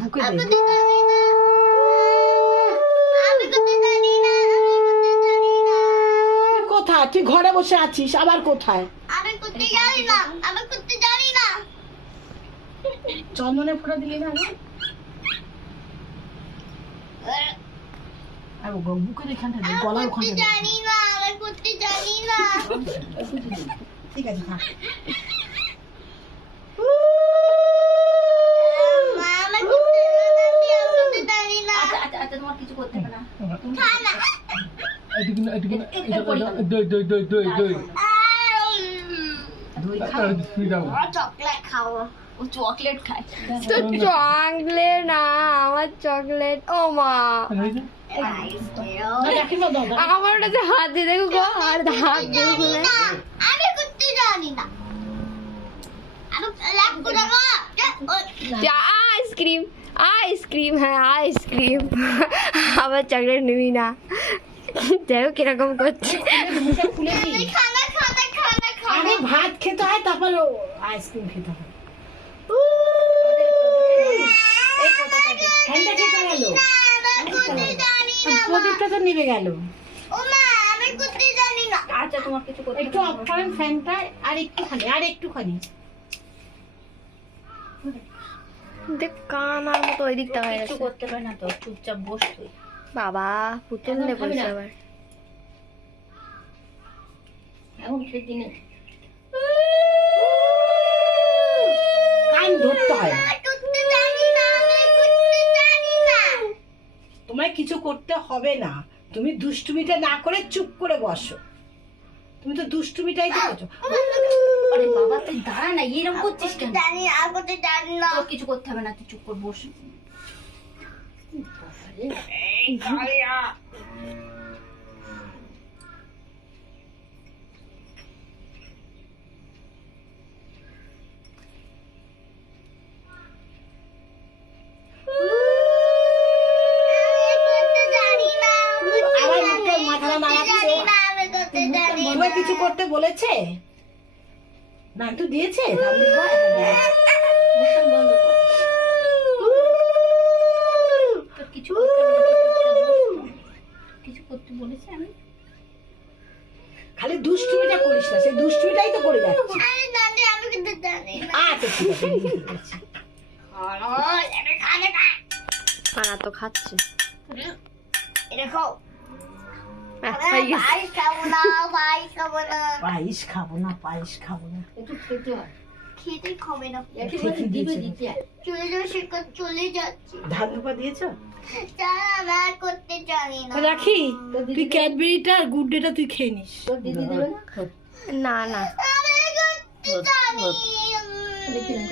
বুকে দে। কোথায় তুই ঘরে বসে আছিস আবার কোথায়? আমি করতে জানি না, আমি করতে জানি না। চন্দনে ফোঁটা দিলি না? আর বুকে এখানটা দে, গলার ওখানটা দে। জানি না, আমি করতে জানি না। ঠিক আছে থাক। মা, আমি করতে জানি না। আচ্ছা তোমার কিছু করতে হবে না। খা না। দই চকলেট খাও। ও চকলেট খায়। তো চকলেট না, আমার চকলেট। ও মা, আমার ওটাতে হাত দিয়ে দেখো গো, আর হাত দিয়ে খুলে। আমি করতে জানি না। আমি লাগ করে আইসক্রিম, আইসক্রিম, হ্যাঁ আইসক্রিম। আবার চকলেট নিবি না? দেখো কিরকম করছে। খুলে দি। খানা খানা খানা খানা। আরে ভাত খেতে হয় তারপর আইসক্রিম খেতে হয়। ফ্যানটা কে চালালো? আমি করতে জানি না। প্রদীপটা তো নিভে গেল। ও মা, আমি করতে জানি না। আচ্ছা তোমার কিছু করতে একটু অফ করেন ফ্যানটা, আর একটুখানি। দেখ কানার মতো ওই দিকটা হয়ে কিছু গেছে। করতে হবে না তো, চুপচাপ বস তুই। বাবা পুতুল নে বলছে আবার। এখন সেদিনে কান ধরতে হয় না। আমি করতে জানি না, আমি করতে জানি না। তোমায় কিছু করতে হবে না, তুমি দুষ্টুমিটা না করে চুপ করে বসো। তুমি তো দুষ্টুমিটাই তো করছো। আরে বাবা তুই দাঁড়া না, এরকম করছিস কেন? জানি না, আমি করতে জানি না। তোর কিছু করতে হবে না, তুই চুপ করে বস। আমি করতে জানি না। আবার মুখে মাথাটা নাড়াচ্ছে। জানি না, আমি করতে জানি না। তোমায় কিছু করতে বলেছে? না তো দিয়েছে? মুখটা বন্ধ কর। তোর কিছু করতে হবে না, তুই চুপচাপ বস। কিছু করতে বলেছি আমি? খালি দুষ্টুমিটা করিস না, সেই দুষ্টুমিটাই তো করে যাচ্ছি। আরে জানি, আমি করতে জানি না। আচ্ছা ঠিক আছে, আমি বুঝতে পেরেছি। আমি খানা খা। পানা তো খাচ্ছে। এটা খাও। হয়ে গেছে। পায়েস খাবো না, পায়েস খাবো না। পায়েস খাবো না। একটু খেতে হয়। খেতে খাবে না। একেবারে দিবে দিতে। চলে যাবে, সে চলে যাচ্ছে। ধান ধোপা দিয়েছো? আমি আর করতে জানি না। রাখি, তুই ক্যাডবেরিটা আর গুড ডেটা তুই খেয়ে নিস। তোর দিদি দেবে না? না না আমি করতে জানি দেখি না।